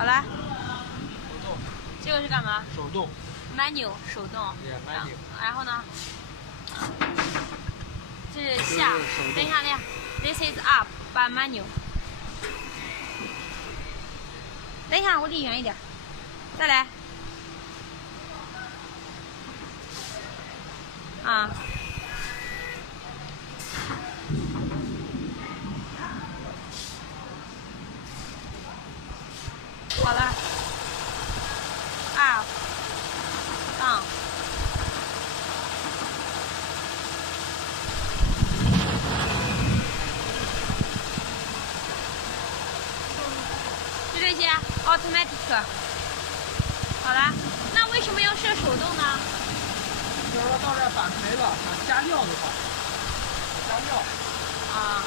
好了，手动。这个是干嘛手动。？menu 手动。Yeah, menu。然后呢？这是下。等一下，等一下。This is up by menu。等一下，我离远一点。再来。啊。好了。up。down。就这些 automatic。好了，那为什么要设手动呢？就是说到这儿反没了，想加料的话，加料。啊。